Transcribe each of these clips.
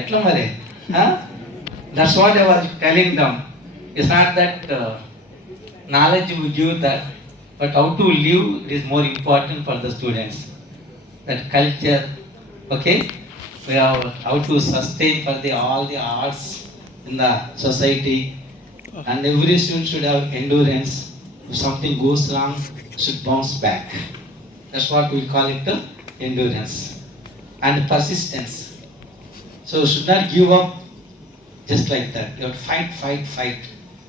ఎట్లా మరి? That's what I was telling them. It's not that knowledge we give that, but how to live is more important for the students. That culture, okay? We have how to sustain for the all the arts in the society, and every student should have endurance. If something goes wrong, should bounce back. That's what we call it endurance and persistence. So should not give up just like that. You have to fight, fight, fight.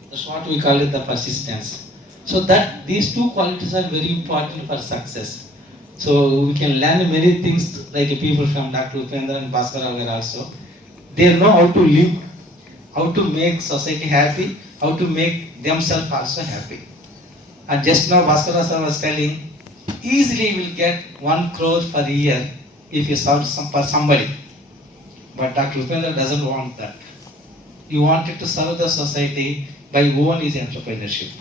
That's what we call it the persistence. So that these two qualities are very important for success. So we can learn many things like people from Dr. Upendra and Bhaskar Rao also. They know how to live, how to make society happy, how to make themselves also happy. And just now Bhaskar Rao sir was telling, easily will get 1 crore per year if you serve for somebody. But Dr. Upendra doesn't want that. He wanted to serve the society by own his entrepreneurship.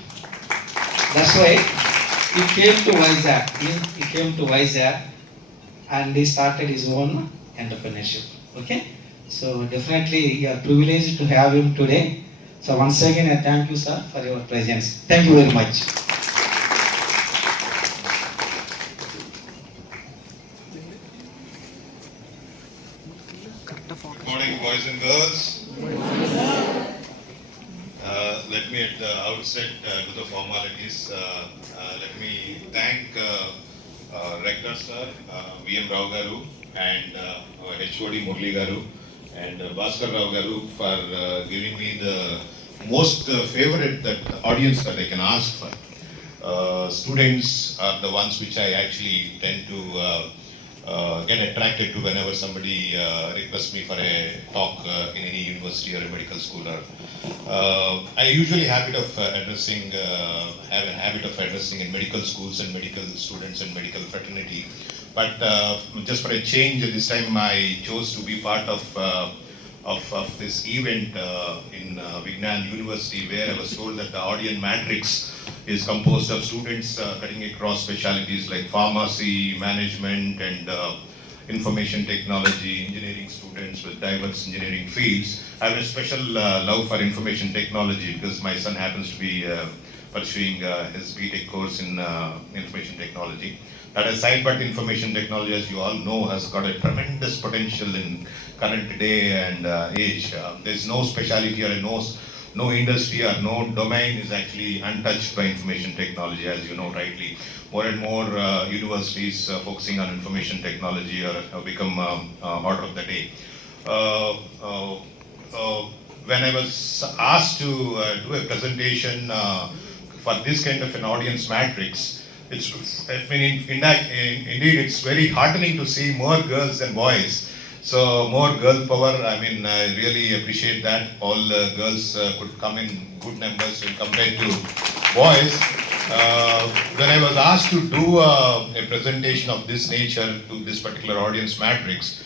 That's why he came to Vizag. He came to Vizag and he started his own entrepreneurship. Okay? So definitely you are privileged to have him today. So once again I thank you, sir, for your presence. Thank you very much. Good morning, boys and girls. Let me at the outset do the formalities. Let me thank Rector Sir, V.M. Rao Garu, and HOD Murli Garu, and Bhaskar Rao Garu for giving me the most favorite that audience that I can ask for. Students are the ones which I actually tend to get attracted to whenever somebody requests me for a talk in any university or a medical school. I usually have a habit of addressing in medical schools and medical students and medical fraternity. But just for a change, this time I chose to be part of this event in Vignan University, where I was told that the audience matrix is composed of students cutting across specialties like pharmacy, management, and information technology, engineering students with diverse engineering fields. I have a special love for information technology because my son happens to be pursuing his BTech course in information technology. That aside, but information technology, as you all know, has got a tremendous potential in current day and age. There's no specialty or no industry or no domain is actually untouched by information technology, as you know rightly. More and more universities focusing on information technology have become order of the day. When I was asked to do a presentation for this kind of an audience matrix, indeed it's very heartening to see more girls than boys. So more girl power. I mean, I really appreciate that. All girls could come in good numbers when compared to boys. When I was asked to do a presentation of this nature to this particular audience matrix,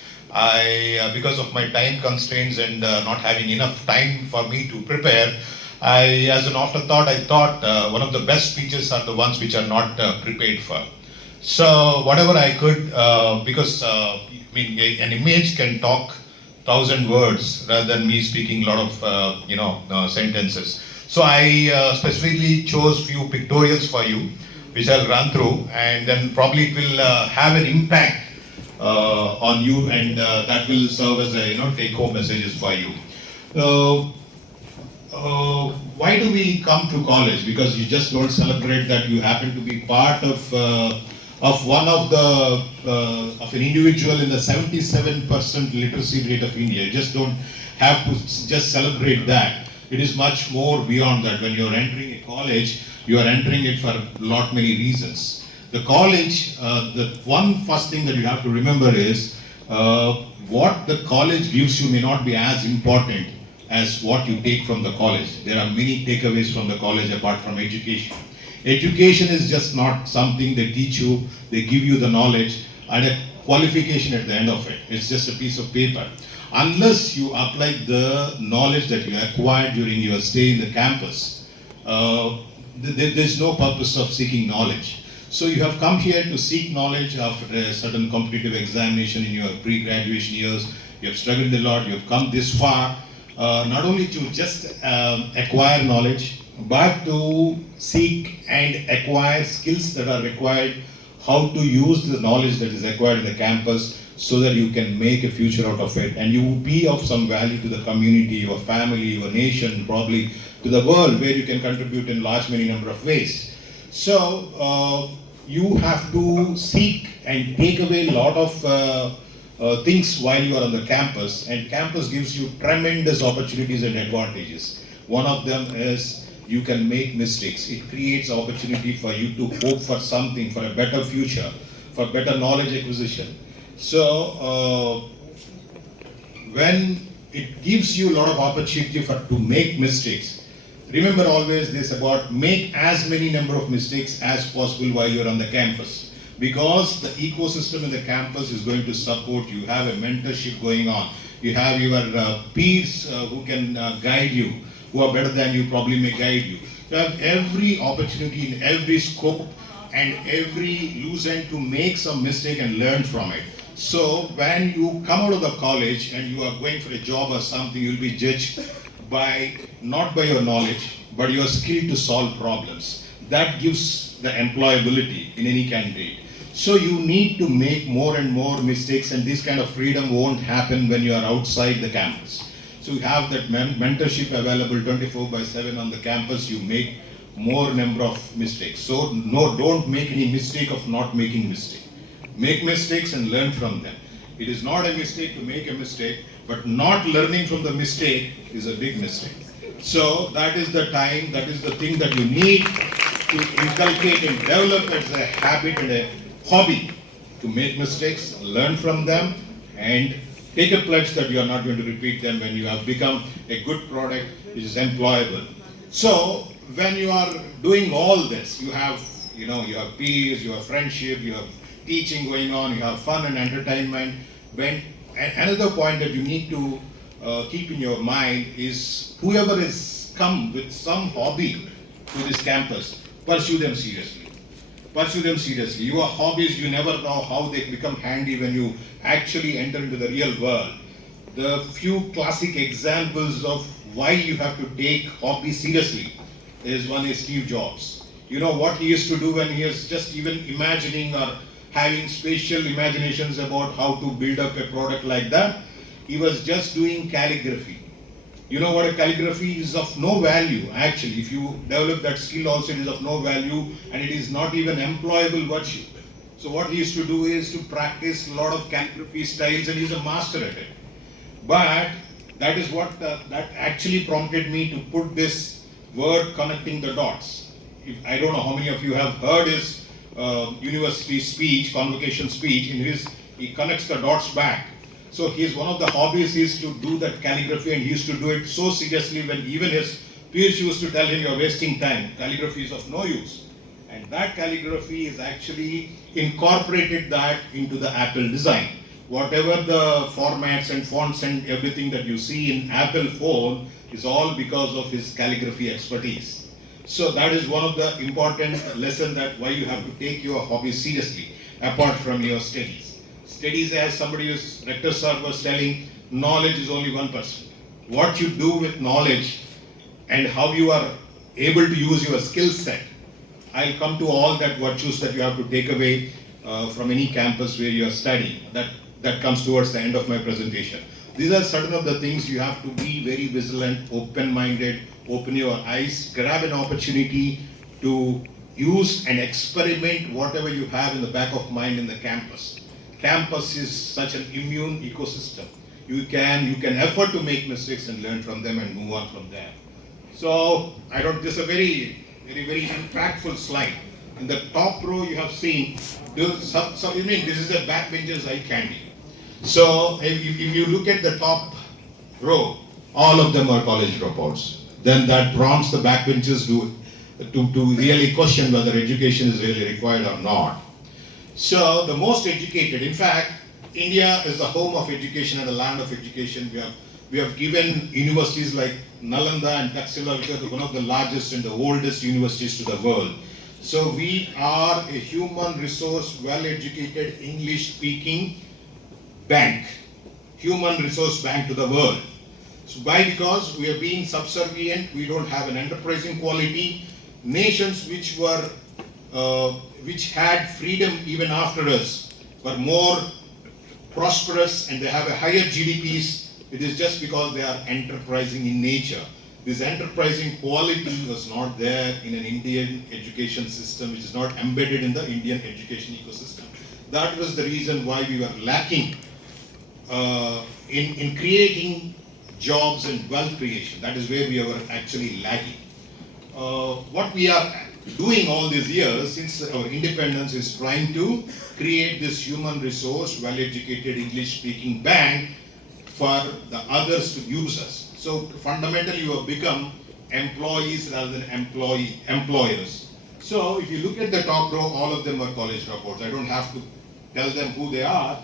because of my time constraints and not having enough time for me to prepare, as an afterthought, I thought one of the best speeches are the ones which are not prepared for. So whatever I could, because an image can talk 1,000 words rather than me speaking a lot of sentences. So I specifically chose few pictorials for you, which I'll run through, and then probably it will have an impact on you, and that will serve as a take-home messages for you. Why do we come to college? Because you just don't celebrate that you happen to be part of one of an individual in the 77% literacy rate of India. You just don't have to just celebrate that. It is much more beyond that. When you're entering a college, you are entering it for many reasons. The college, the one first thing that you have to remember is what the college gives you may not be as important as what you take from the college. There are many takeaways from the college apart from education. Education is just not something they teach you, they give you the knowledge and a qualification at the end of it. It's just a piece of paper. Unless you apply the knowledge that you acquired during your stay in the campus, there's no purpose of seeking knowledge. So you have come here to seek knowledge after a certain competitive examination in your pre-graduation years. you have struggled a lot, you have come this far, not only to just acquire knowledge, but to seek and acquire skills that are required, how to use the knowledge that is acquired in the campus so that you can make a future out of it and you will be of some value to the community, your family, your nation, probably to the world, where you can contribute in large many number of ways. So you have to seek and take away a lot of things while you are on the campus, and campus gives you tremendous opportunities and advantages. One of them is you can make mistakes. It creates opportunity for you to hope for something, for a better future, for better knowledge acquisition. So when it gives you a lot of opportunity to make mistakes, remember always this about make as many number of mistakes as possible while you're on the campus, because the ecosystem in the campus is going to support you. You have a mentorship going on. You have your peers who can guide you, who are better than you, probably may guide you. You have every opportunity in every scope and every loose end to make some mistake and learn from it. So when you come out of the college and you are going for a job or something, you'll be judged by not by your knowledge, but your skill to solve problems. That gives the employability in any candidate. So you need to make more and more mistakes, and this kind of freedom won't happen when you are outside the campus. So you have that mentorship available 24/7 on the campus. You make more number of mistakes. So no, don't make any mistake of not making mistake. Make mistakes and learn from them. It is not a mistake to make a mistake, but not learning from the mistake is a big mistake. So that is the time, that is the thing that you need to inculcate and develop as a habit and a hobby, to make mistakes, learn from them, and take a pledge that you are not going to repeat them when you have become a good product which is employable. So when you are doing all this, you have peers, you have friendship, you have teaching going on, you have fun and entertainment. Another point that you need to keep in your mind is whoever has come with some hobby to this campus, pursue them seriously. Pursue them seriously. Your hobbies, you never know how they become handy when you actually enter into the real world. The few classic examples of why you have to take hobby seriously is one is Steve Jobs. You know what he used to do when he was just even imagining or having spatial imaginations about how to build up a product like that? He was just doing calligraphy. You know what a calligraphy is of no value actually. If you develop that skill also, it is of no value and it is not even employable virtue. So what he used to do is to practice a lot of calligraphy styles, and he's a master at it. But that is what that actually prompted me to put this word connecting the dots. I don't know how many of you have heard his university speech, convocation speech. In his, he connects the dots back. So he's one of the hobbies is to do that calligraphy, and he used to do it so seriously when even his peers used to tell him, you're wasting time, calligraphy is of no use. And that calligraphy is actually incorporated that into the Apple design. Whatever the formats and fonts and everything that you see in Apple phone is all because of his calligraphy expertise. So that is one of the important lessons, that why you have to take your hobby seriously apart from your studies. Studies, as somebody was, Rector sir was telling, knowledge is only 1%. What you do with knowledge and how you are able to use your skill set, I'll come to all that virtues that you have to take away from any campus where you are studying. That comes towards the end of my presentation. These are certain of the things you have to be very vigilant, open-minded, open your eyes, grab an opportunity to use and experiment whatever you have in the back of mind in the campus. Campus is such an immune ecosystem. You can afford to make mistakes and learn from them and move on from there. So this is a very impactful slide. In the top row you have seen, this is a backbencher's eye candy. So if you look at the top row, all of them are college dropouts. Then that prompts the backbenchers to really question whether education is really required or not. So the most educated, in fact, India is the home of education and the land of education. We have given universities like Nalanda and Taxila, which are one of the largest and the oldest universities to the world. So we are a human resource, well-educated, English-speaking bank. human resource bank to the world. So why? Because we are being subservient, we don't have an enterprising quality. Nations which had freedom even after us were more prosperous and they have a higher GDPs. It is just because they are enterprising in nature. This enterprising quality was not there in an Indian education system, which is not embedded in the Indian education ecosystem. That was the reason why we were lacking in creating jobs and wealth creation. That is where we were actually lagging. What we are doing all these years since our independence is trying to create this human resource, well-educated English-speaking bank for the others to use us. So fundamentally you have become employees rather than employers. So if you look at the top row, all of them are college dropouts. I don't have to tell them who they are.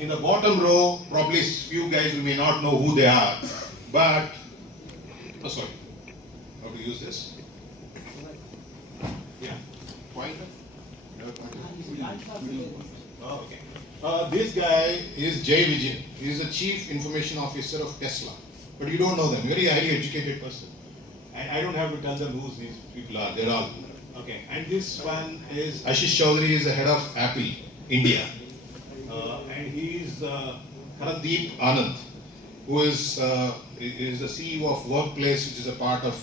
In the bottom row, probably few guys who may not know who they are, but, oh sorry, how to use this? Yeah, pointer? Oh, okay. This guy is Jay Vijay. He is the Chief Information Officer of Tesla. But you don't know them, very highly educated person. I don't have to tell them who these people are, they're all. Okay, and this one is Ashish Chaudhary, is the head of Apple, India. And he is Karandeep Anand, who is the CEO of Workplace, which is a part of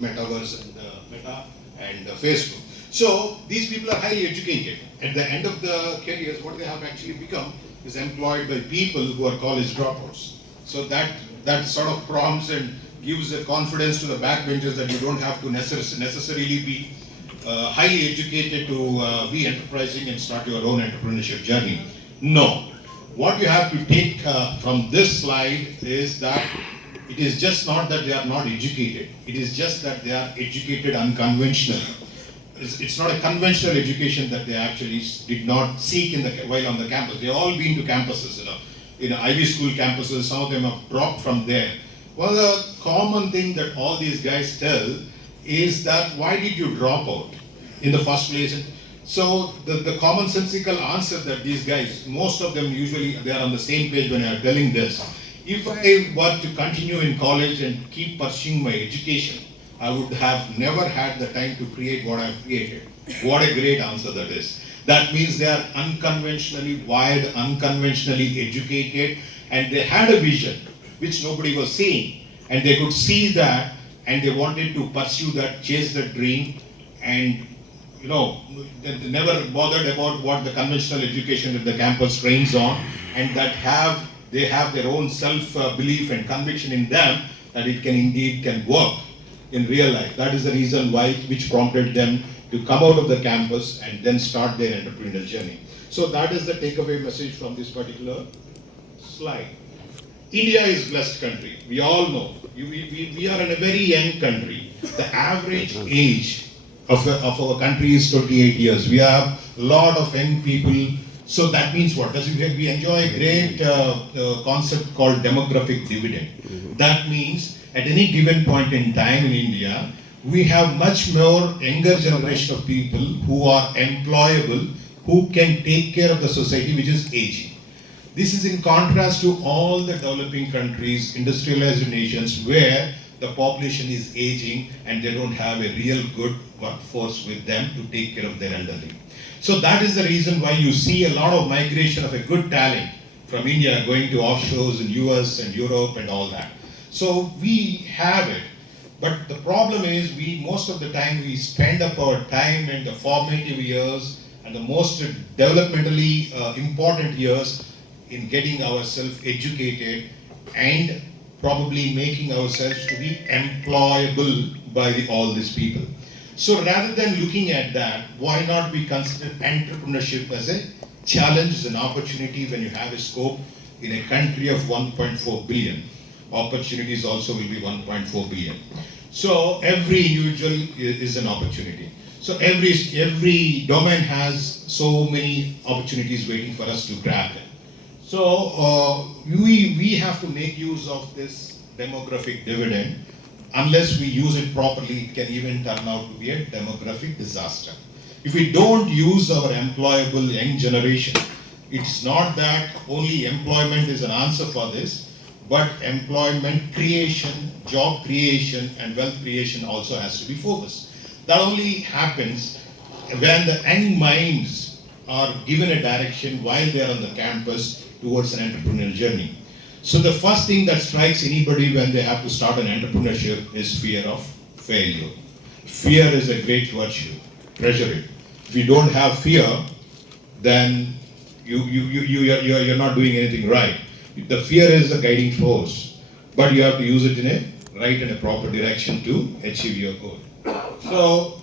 Metaverse and Meta and Facebook. So these people are highly educated. At the end of the careers, what they have actually become is employed by people who are college dropouts. So that sort of prompts and gives a confidence to the backbenchers that you don't have to necessarily be highly educated to be enterprising and start your own entrepreneurship journey. No. What you have to take from this slide is that it is just not that they are not educated. It is just that they are educated unconventionally. It's not a conventional education that they actually did not seek while on the campus. They've all been to campuses, in Ivy School campuses. Some of them have dropped from there. Well, the common thing that all these guys tell is that why did you drop out in the first place? So the commonsensical answer that these guys, most of them usually they are on the same page when I am telling this. If I were to continue in college and keep pursuing my education, I would have never had the time to create what I've created. What a great answer that is. That means they are unconventionally wired, unconventionally educated, and they had a vision which nobody was seeing. And they could see that, and they wanted to pursue that, chase that dream, and they never bothered about what the conventional education that the campus trains on, and that they have their own self-belief and conviction in them that it can work in real life. That is the reason which prompted them to come out of the campus and then start their entrepreneurial journey. So that is the takeaway message from this particular slide. India is a blessed country. We all know. We are in a very young country. The average age of our country is 28 years. We have a lot of young people. So that means what? We enjoy a great concept called demographic dividend. That means at any given point in time in India, we have much more younger generation of people who are employable, who can take care of the society which is aging. This is in contrast to all the developing countries, industrialized nations, where the population is aging and they don't have a real good workforce with them to take care of their elderly. So that is the reason why you see a lot of migration of a good talent from India going to offshores in US and Europe and all that. So we have it, but the problem is most of the time we spend up our time in the formative years and the most developmentally important years in getting ourselves educated and probably making ourselves to be employable by all these people. So rather than looking at that, why not we consider entrepreneurship as a challenge, as an opportunity when you have a scope in a country of 1.4 billion. Opportunities also will be 1.4 billion. So every individual is an opportunity. So every domain has so many opportunities waiting for us to grab them. So we have to make use of this demographic dividend. Unless we use it properly, it can even turn out to be a demographic disaster. If we don't use our employable young generation, It's not that only employment is an answer for this, but employment creation, job creation, and wealth creation also has to be focused. That only happens when the young minds are given a direction while they are on the campus towards an entrepreneurial journey. So the first thing that strikes anybody when they have to start an entrepreneurship is fear of failure. Fear is a great virtue. Treasure it. If you don't have fear, then you're not doing anything right. The fear is the guiding force, but you have to use it in a right and a proper direction to achieve your goal. So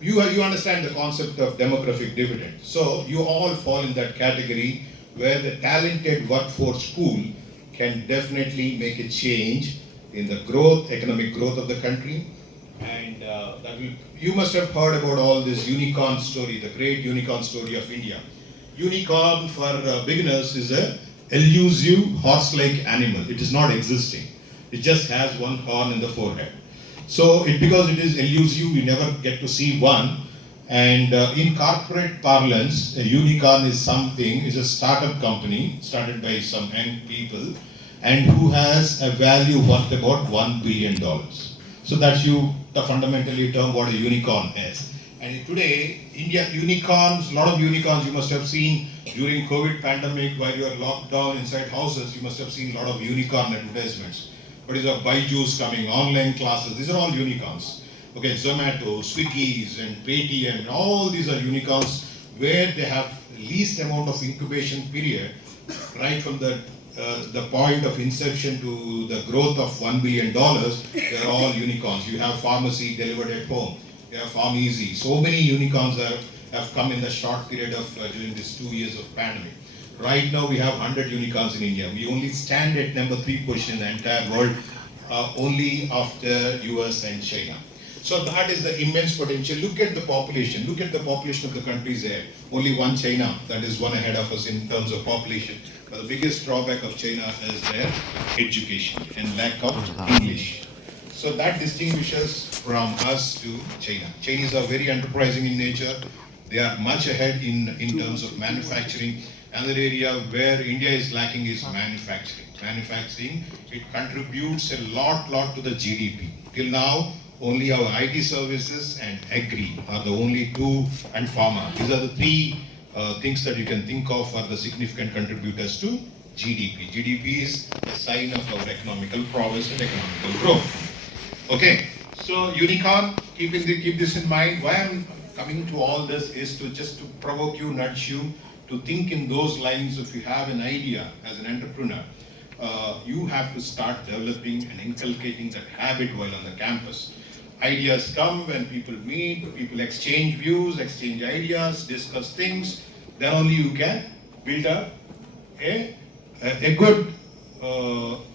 you understand the concept of demographic dividend. So you all fall in that category where the talented workforce pool can definitely make a change in the growth, economic growth of the country. And you must have heard about all this unicorn story, the great unicorn story of India. Unicorn for beginners is a elusive horse-like animal. It is not existing. It just has one horn in the forehead. So because it is elusive, you never get to see one. And in corporate parlance, a unicorn is a startup company started by some young people and who has a value worth about $1 billion. So that's the fundamentally term what a unicorn is. And today, India unicorns, a lot of unicorns you must have seen during COVID pandemic while you are locked down inside houses, you must have seen a lot of unicorn advertisements. What is a Byju's coming, online classes, these are all unicorns. Okay, Zomato, Swiggy's and Paytm, and all these are unicorns where they have least amount of incubation period, right from the point of inception to the growth of $1 billion, they are all unicorns. You have pharmacy delivered at home. You have Farm Easy. So many unicorns have come in the short period of during these 2 years of pandemic. Right now we have 100 unicorns in India. We only stand at number 3 position in the entire world, only after US and China. So that is the immense potential. Look at the population. Look at the population of the countries there. Only one China that is one ahead of us in terms of population. But the biggest drawback of China is their education and lack of English. So that distinguishes from us to China. Chinese are very enterprising in nature. They are much ahead in terms of manufacturing. Another area where India is lacking is manufacturing. Manufacturing, it contributes a lot to the GDP. Till now, only our IT services and agri are the only two, and pharma. These are the three things that you can think of are the significant contributors to GDP. GDP is a sign of our economical prowess and economical growth. Okay, so unicorn, keep this in mind. Why I'm coming to all this is to just to provoke you, nudge you to think in those lines. If you have an idea as an entrepreneur, you have to start developing and inculcating that habit while on the campus. Ideas come when people meet, people exchange views, exchange ideas, discuss things. Then only you can build up a good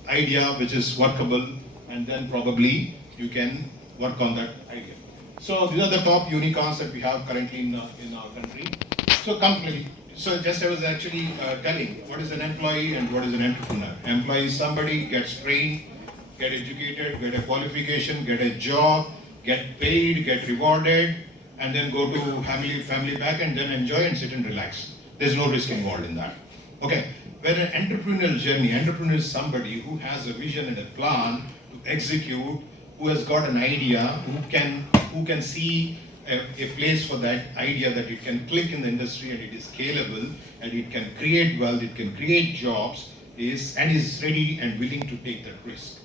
idea which is workable, and then probably you can work on that idea. So these are the top unicorns that we have currently in our country. So just I was actually telling what is an employee and what is an entrepreneur. Employee is somebody gets trained, get educated, get a qualification, get a job, get paid, get rewarded, and then go to family back and then enjoy and sit and relax. There's no risk involved in that. Okay, where an entrepreneurial journey, entrepreneur is somebody who has a vision and a plan to execute, who has got an idea, who can see a place for that idea that it can click in the industry and it is scalable and it can create wealth, it can create jobs, is ready and willing to take that risk.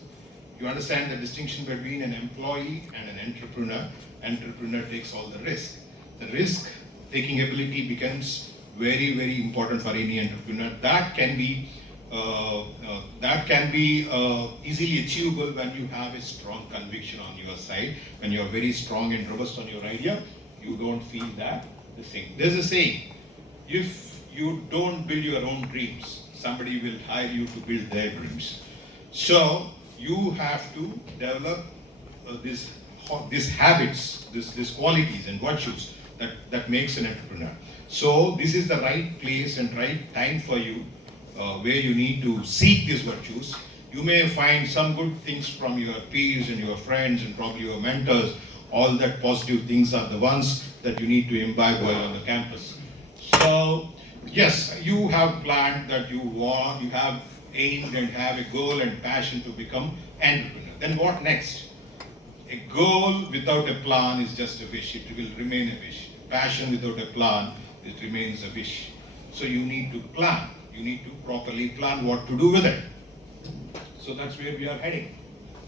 You understand the distinction between an employee and an entrepreneur. Entrepreneur takes all the risk. The risk taking ability becomes very important for any entrepreneur. That can be easily achievable when you have a strong conviction on your side. When you are very strong and robust on your idea, you don't feel that the same. There's a saying: if you don't build your own dreams, somebody will hire you to build their dreams. So you have to develop these habits, these qualities and virtues that makes an entrepreneur. So this is the right place and right time for you, where you need to seek these virtues. You may find some good things from your peers and your friends and probably your mentors. All that positive things are the ones that you need to imbibe while on the campus. So Yes, you have planned that you want, you have aimed and have a goal and passion to become entrepreneur. Then what next? A goal without a plan is just a wish. It will remain a wish. Passion without a plan, it remains a wish. So you need to plan. You need to properly plan what to do with it. So that's where we are heading.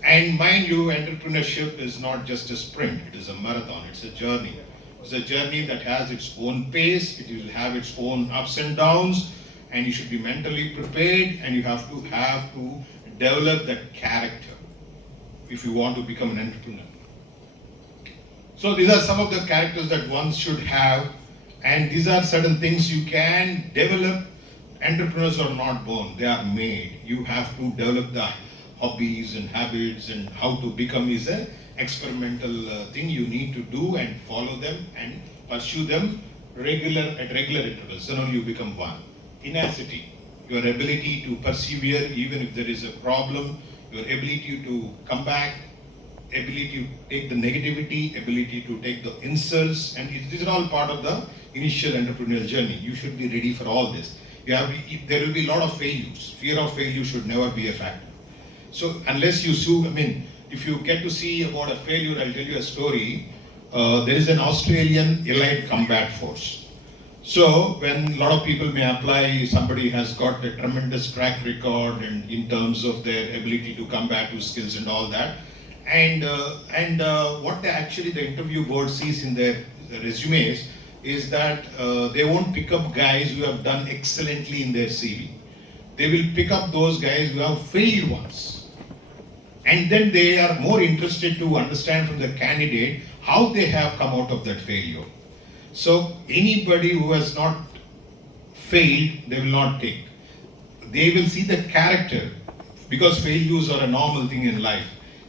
And mind you, entrepreneurship is not just a sprint, it is a marathon, it's a journey. It's a journey that has its own pace, it will have its own ups and downs, and you should be mentally prepared, and you have to develop that character if you want to become an entrepreneur. So these are some of the characters that one should have, and these are certain things you can develop. Entrepreneurs are not born, they are made. You have to develop the hobbies and habits, and how to become is a experimental thing you need to do and follow them and pursue them at regular intervals. Then only you become one. Tenacity, your ability to persevere even if there is a problem, your ability to come back, ability to take the negativity, ability to take the insults, and these are all part of the initial entrepreneurial journey. You should be ready for all this. There will be a lot of failures. Fear of failure should never be a factor. So unless you sue, if you get to see about a failure, I'll tell you a story. There is an Australian Allied Combat Force. So when a lot of people may apply, somebody has got a tremendous track record and in terms of their ability to combat with skills and all that. And what the interview board sees in their resumes is that they won't pick up guys who have done excellently in their CV. They will pick up those guys who have failed once. And then they are more interested to understand from the candidate how they have come out of that failure. So anybody who has not failed, they will not take. They will see the character, because failures are a normal thing in life.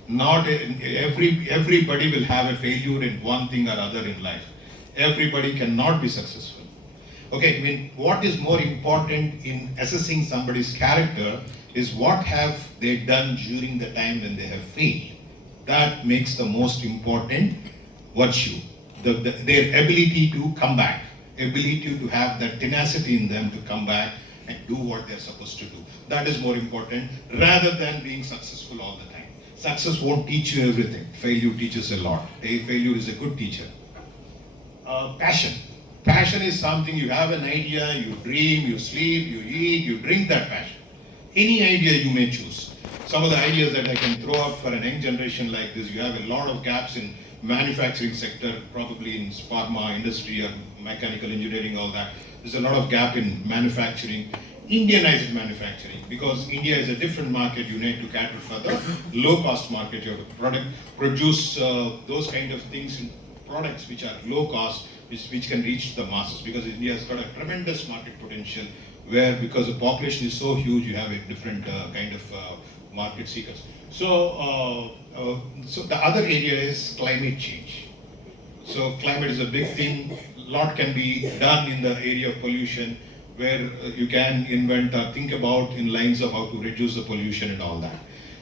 Not everybody will have a failure in one thing or other in life. Everybody cannot be successful. Okay, what is more important in assessing somebody's character is what have they done during the time when they have failed. That makes the most important virtue. Their ability to come back, ability to have that tenacity in them to come back and do what they're supposed to do. That is more important rather than being successful all the time. Success won't teach you everything. Failure teaches a lot. Failure is a good teacher. Passion. Passion is something you have an idea, you dream, you sleep, you eat, you drink that passion. Any idea you may choose. Some of the ideas that I can throw up for an young generation like this, you have a lot of gaps in manufacturing sector, probably in pharma industry or mechanical engineering, all that. There's a lot of gap in manufacturing. Indianized manufacturing, because India is a different market. You need to cater for the low cost market. You have to produce those kind of things in products which are low cost, which can reach the masses, because India has got a tremendous market potential where, because the population is so huge, you have a different kind of market seekers. So the other area is climate change. So climate is a big thing. A lot can be done in the area of pollution, where you can invent or think about in lines of how to reduce the pollution and all that.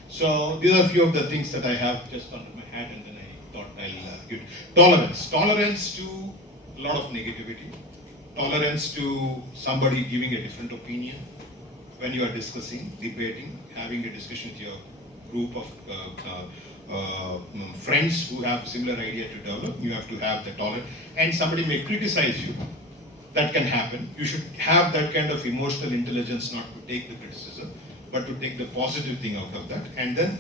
So these are a few of the things that I have just under my hat, and then I thought I'll give tolerance. Tolerance to a lot of negativity. Tolerance to somebody giving a different opinion when you are discussing, debating, having a discussion with your group of friends who have similar idea to develop. You have to have the tolerance, and somebody may criticize you. That can happen. You should have that kind of emotional intelligence, not to take the criticism, but to take the positive thing out of that, and then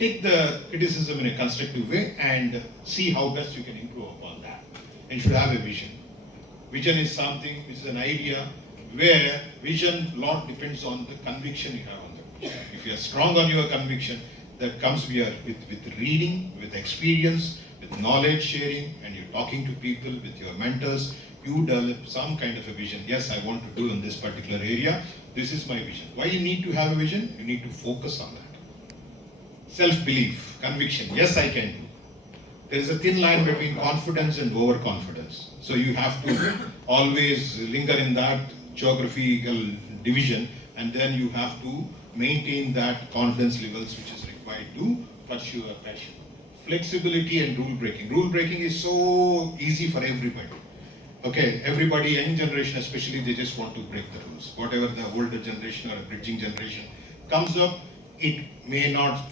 take the criticism in a constructive way and see how best you can improve upon that. And you should have a vision. Vision is something which is an idea where vision a lot depends on the conviction you have on the vision. If you are strong on your conviction, that comes with reading, with experience, with knowledge sharing, and you're talking to people, with your mentors, you develop some kind of a vision. Yes, I want to do in this particular area. This is my vision. Why you need to have a vision? You need to focus on that. Self-belief, conviction. Yes, I can do. There is a thin line between confidence and overconfidence. So you have to always linger in that geographical division, and then you have to maintain that confidence levels which is required to pursue a passion. Flexibility and rule breaking. Rule breaking is so easy for everybody. Okay, everybody, young generation especially, they just want to break the rules. Whatever the older generation or a bridging generation comes up, it may not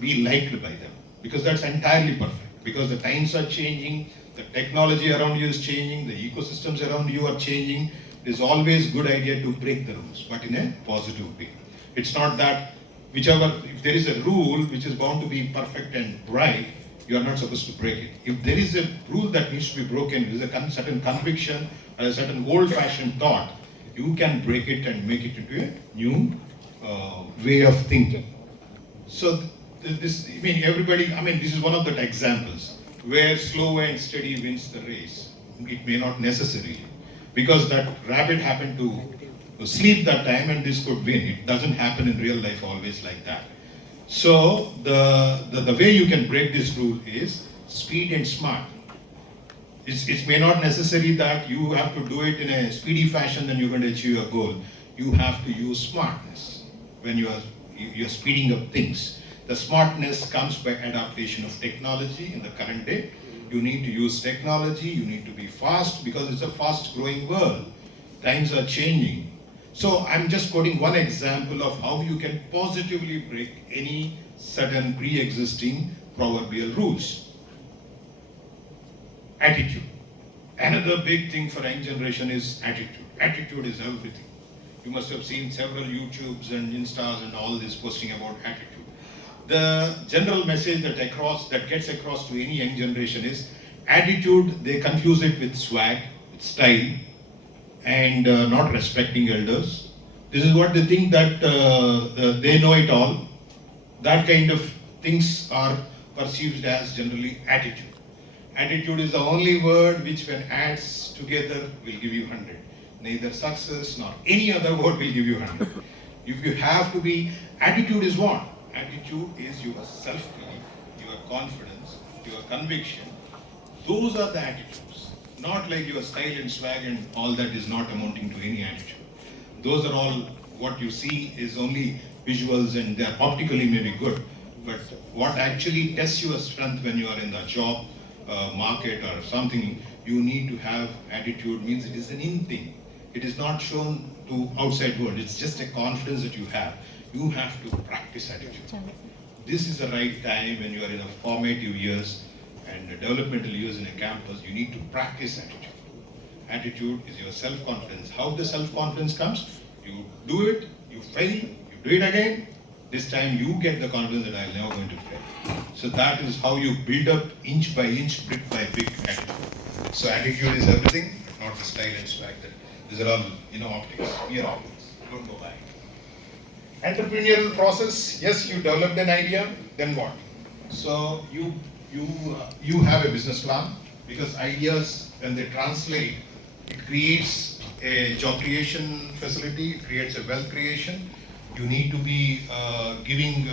be liked by them because that's entirely perfect. Because the times are changing, the technology around you is changing, the ecosystems around you are changing. It's always good idea to break the rules, but in a positive way. It's not that if there is a rule which is bound to be perfect and right, you are not supposed to break it. If there is a rule that needs to be broken, there is a certain conviction or a certain old-fashioned thought, you can break it and make it into a new way of thinking. So this, this is one of the examples where slow and steady wins the race. It may not necessarily, because that rabbit happened to sleep that time and this could win. It doesn't happen in real life always like that. So the way you can break this rule is speed and smart. It may not necessary that you have to do it in a speedy fashion, then you're going to achieve your goal. You have to use smartness when you're speeding up things. The smartness comes by adaptation of technology in the current day. You need to use technology, you need to be fast because it's a fast growing world. Times are changing. So I'm just quoting one example of how you can positively break any certain pre-existing proverbial rules. Attitude. Another big thing for young generation is attitude. Attitude is everything. You must have seen several YouTubes and Instas and all this posting about attitude. The general message that gets across to any young generation is attitude. They confuse it with swag, with style, and not respecting elders. This is what they think that they know it all. That kind of things are perceived as generally attitude. Attitude is the only word which when adds together will give you 100. Neither success nor any other word will give you 100. If you have to be, attitude is what? Attitude is your self-belief, your confidence, your conviction. Those are the attitudes. Not like your style and swag and all that is not amounting to any attitude. Those are all what you see is only visuals and they are optically maybe good. But what actually tests your strength when you are in the job market or something, you need to have attitude, means it is an in thing. It is not shown to outside world. It's just a confidence that you have. You have to practice attitude. This is the right time when you are in the formative years and the developmental years in a campus. You need to practice attitude. Attitude is your self-confidence. How the self-confidence comes? You do it, you fail, you do it again. This time you get the confidence that I am never going to fail. So that is how you build up inch by inch, brick by brick attitude. So attitude is everything, not the style and swag. These are all, optics. We are optics. Don't go by. Entrepreneurial process, yes, you developed an idea, then what? So you have a business plan, because ideas, when they translate, it creates a job creation facility, it creates a wealth creation. You need to be giving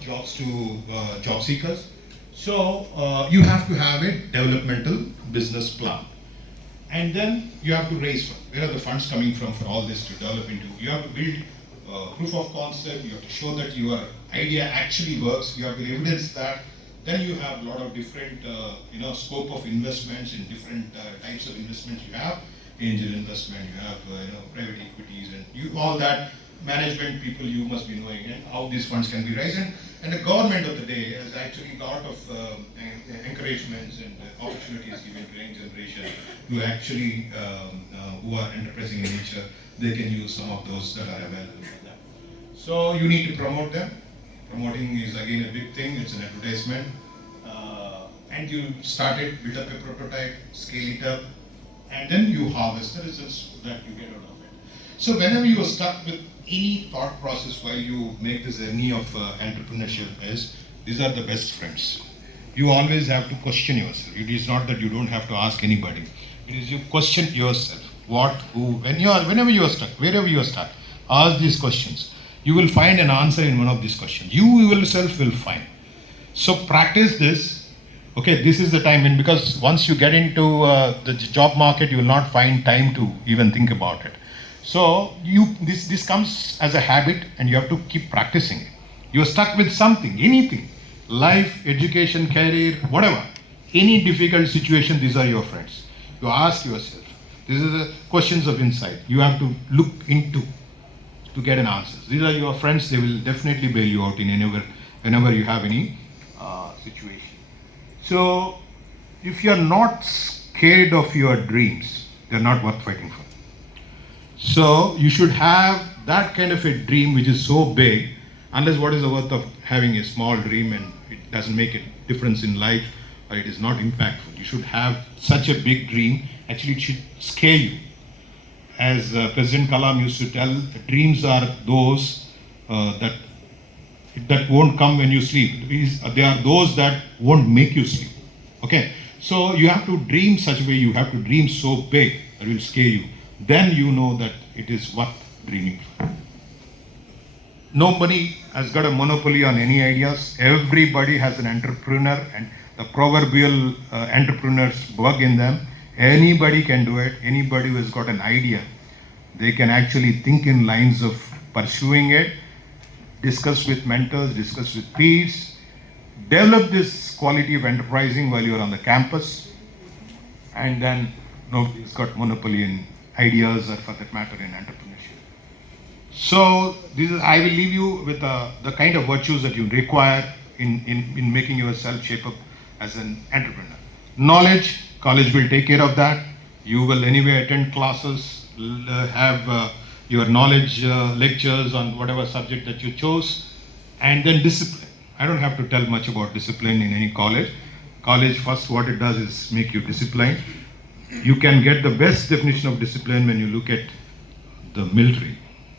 jobs to job seekers. So you have to have a developmental business plan. And then you have to raise funds. Where are the funds coming from for all this to develop into? You have to build proof of concept, you have to show that your idea actually works, you have to evidence that. Then you have a lot of different scope of investments in different types of investments. You have angel investment, you have private equities, and all that management people you must be knowing, and how these funds can be raised. And the government of the day has actually a lot of encouragements and opportunities given to young generation who actually who are enterprising in nature. They can use some of those that are available for them. So you need to promote them. Promoting is again a big thing. It's an advertisement. And you start it, build up a prototype, scale it up, and then you harvest the results that you get out of it. So whenever you are stuck with any thought process while you make this journey of entrepreneurship, these are the best friends. You always have to question yourself. It is not that you don't have to ask anybody. It is you question yourself. What, who, whenever you are stuck, wherever you are stuck, ask these questions. You will find an answer in one of these questions. You yourself will find. So practice this. Okay, this is the time, and because once you get into the job market, you will not find time to even think about it. So this comes as a habit, and you have to keep practicing it. You are stuck with something, anything, life, education, career, whatever. Any difficult situation, these are your friends. You ask yourself. These are the questions of insight. You have to look into to get an answer. These are your friends. They will definitely bail you out in whenever you have any situation. So, if you are not scared of your dreams, they're not worth fighting for. So you should have that kind of a dream which is so big, unless what is the worth of having a small dream and it doesn't make a difference in life or it is not impactful. You should have such a big dream, actually it should scare you. As President Kalam used to tell, dreams are those that won't come when you sleep. They are those that won't make you sleep. Okay, so you have to dream such a way, you have to dream so big that will scare you. Then you know that it is worth dreaming. Nobody has got a monopoly on any ideas. Everybody has an entrepreneur and the proverbial entrepreneur's bug in them. Anybody can do it. Anybody who has got an idea, they can actually think in lines of pursuing it, discuss with mentors, discuss with peers, develop this quality of enterprising while you are on the campus, and then nobody's got monopoly in ideas or for that matter in entrepreneurship. So I will leave you with the kind of virtues that you require in making yourself shape up as an entrepreneur. Knowledge, college will take care of that. You will anyway attend classes, have your knowledge lectures on whatever subject that you chose, and then discipline. I don't have to tell much about discipline in any college. College, first what it does is make you disciplined. You can get the best definition of discipline when you look at the military.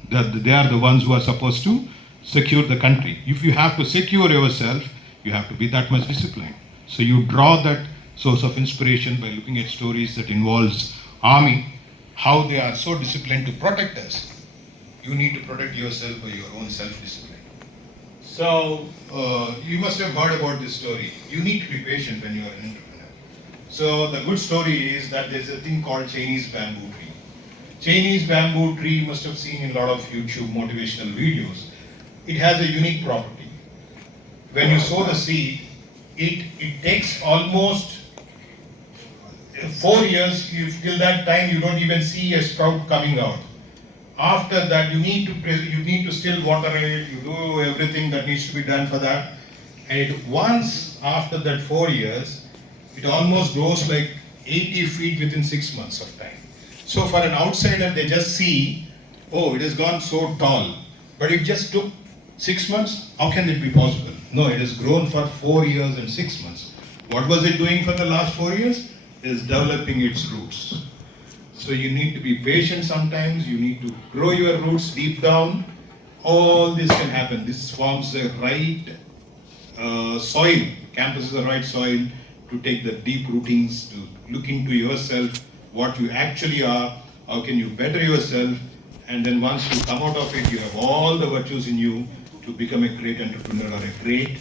They are the ones who are supposed to secure the country. If you have to secure yourself, you have to be that much disciplined. So you draw that source of inspiration by looking at stories that involves army, how they are so disciplined to protect us. You need to protect yourself by your own self-discipline. So you must have heard about this story. You need to be patient when you are an entrepreneur. So the good story is that there's a thing called Chinese bamboo tree. Chinese bamboo tree you must have seen in a lot of YouTube motivational videos. It has a unique property. When you sow the seed, it takes almost 4 years. Till that time you don't even see a sprout coming out. After that you need to still water it, you do everything that needs to be done for that. And once after that 4 years, it almost grows like 80 feet within 6 months of time. So for an outsider, they just see, oh, it has gone so tall, but it just took 6 months. How can it be possible? No, it has grown for 4 years and 6 months. What was it doing for the last 4 years? It is developing its roots. So you need to be patient sometimes. You need to grow your roots deep down. All this can happen. This forms the right soil. Campus is the right soil to take the deep rootings, to look into yourself, what you actually are, how can you better yourself, and then once you come out of it, you have all the virtues in you to become a great entrepreneur or a great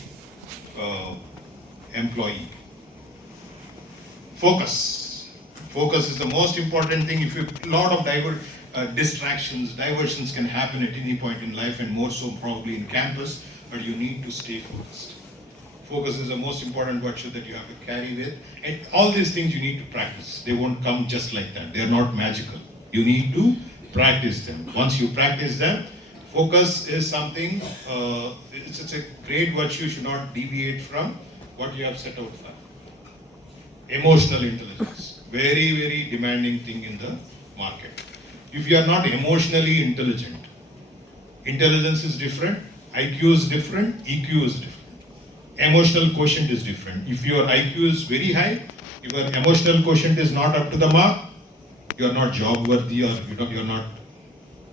employee. Focus. Focus is the most important thing. If you a lot of diversions can happen at any point in life, and more so probably in campus, but you need to stay focused. Focus is the most important virtue that you have to carry with. And all these things you need to practice. They won't come just like that. They are not magical. You need to practice them. Once you practice them, focus is something, it's a great virtue. You should not deviate from what you have set out for. Emotional intelligence. Very, very demanding thing in the market. If you are not emotionally intelligent, intelligence is different, IQ is different, EQ is different. Emotional quotient is different. If your IQ is very high, if your emotional quotient is not up to the mark, you are not job worthy, or you are not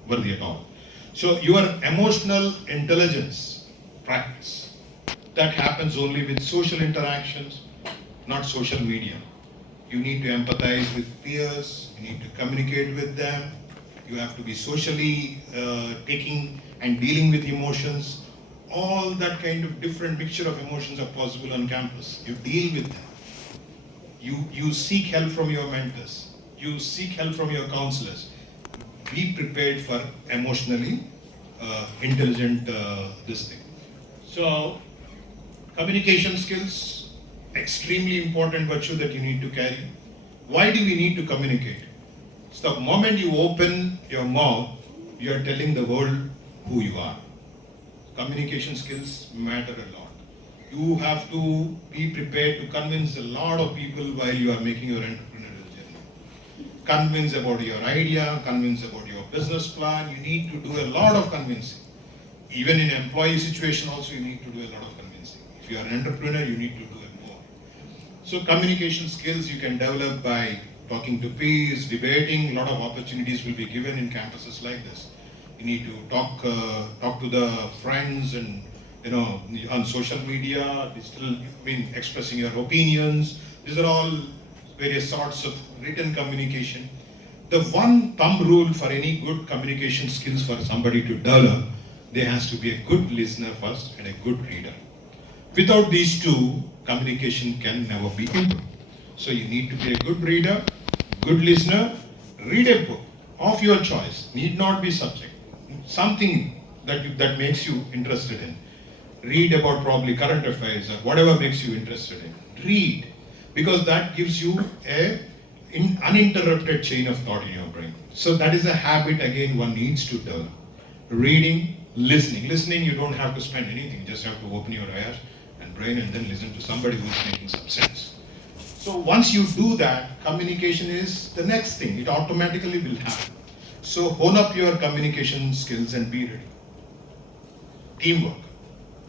worthy at all. So your emotional intelligence practice, that happens only with social interactions, not social media. You need to empathize with peers, you need to communicate with them, you have to be socially taking and dealing with emotions. All that kind of different mixture of emotions are possible on campus. You deal with them. You seek help from your mentors. You seek help from your counselors. Be prepared for emotionally intelligent this thing. So, communication skills, extremely important virtue that you need to carry. Why do we need to communicate? So the moment you open your mouth, you are telling the world who you are. Communication skills matter a lot. You have to be prepared to convince a lot of people while you are making your entrepreneurial journey. Convince about your idea, convince about your business plan. You need to do a lot of convincing. Even in employee situation also, you need to do a lot of convincing. If you are an entrepreneur, you need to do it more. So communication skills you can develop by talking to peers, debating. A lot of opportunities will be given in campuses like this. You need to talk to the friends and on social media, digital, expressing your opinions. These are all various sorts of written communication. The one thumb rule for any good communication skills for somebody to develop, there has to be a good listener first and a good reader. Without these two, communication can never be improved. So you need to be a good reader, good listener. Read a book of your choice, need not be subject. Something that makes you interested in. Read about probably current affairs or whatever makes you interested in. Read, because that gives you a uninterrupted chain of thought in your brain. So that is a habit again one needs to develop. Reading, listening. Listening, you don't have to spend anything, you just have to open your ears and brain and then listen to somebody who's making some sense. So once you do that, communication is the next thing. It automatically will happen. So hone up your communication skills and be ready. Teamwork.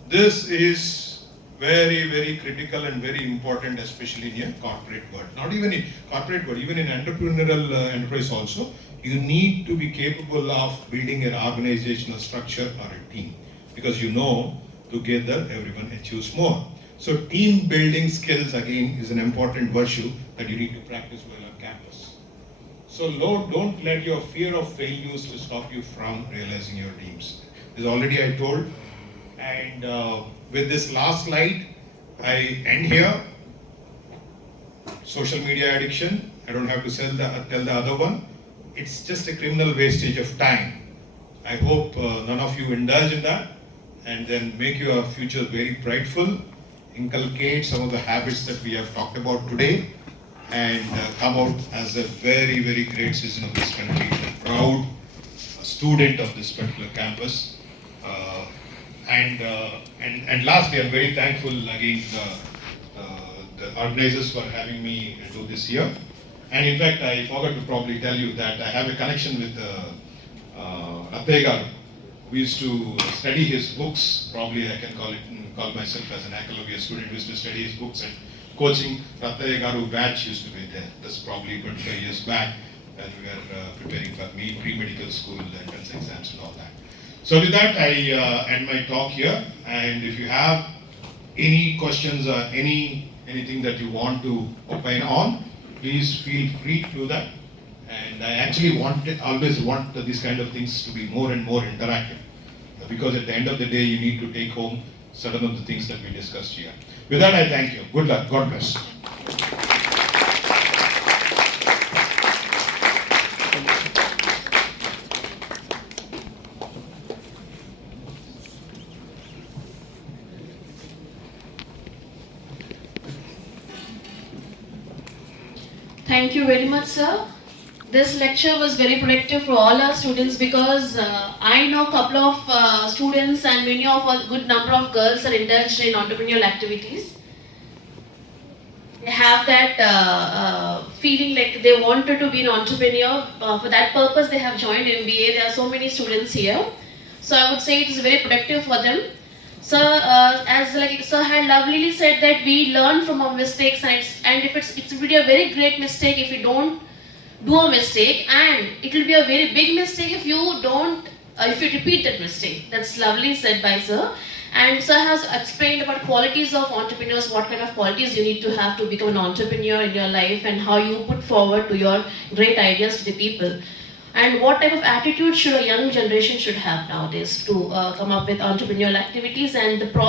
This is very, very critical and very important, especially in a corporate world. Not even in corporate world, even in entrepreneurial enterprise also, you need to be capable of building an organizational structure or a team. Because together everyone achieves more. So team building skills again is an important virtue that you need to practice well on campus. So Lord, don't let your fear of failures to stop you from realizing your dreams. This already I told. And with this last slide, I end here. Social media addiction, I don't have to tell the other one. It's just a criminal wastage of time. I hope none of you indulge in that and then make your future very brightful, inculcate some of the habits that we have talked about today, and come out as a very, very great citizen of this country, a proud student of this particular campus. And lastly, I'm very thankful again to the organizers for having me do this year. And in fact, I forgot to probably tell you that I have a connection with Rattegaru. We used to study his books. Probably I can call myself as an academia student. We used to study his books and coaching. Rattegaru batch used to be there. That's probably 25 years back when we were preparing for pre-medical school entrance exams and all that. So with that, I end my talk here. And if you have any questions or anything that you want to opine on, please feel free to do that. And I actually always want these kind of things to be more and more interactive, because at the end of the day, you need to take home certain of the things that we discussed here. With that, I thank you. Good luck. God bless. Thank you very much, sir. This lecture was very productive for all our students, because I know a couple of students and many of a good number of girls are indulged in entrepreneurial activities. They have that feeling like they wanted to be an entrepreneur. For that purpose, they have joined MBA. There are so many students here. So I would say it is very productive for them. So as like Sir had lovely said, that we learn from our mistakes, and if it will be a very great mistake if you don't do a mistake, and it will be a very big mistake if you don't if you repeat that mistake. That's lovely said by Sir. And Sir has explained about qualities of entrepreneurs, what kind of qualities you need to have to become an entrepreneur in your life, and how you put forward to your great ideas to the people. And what type of attitude should a young generation should have nowadays to come up with entrepreneurial activities, and the process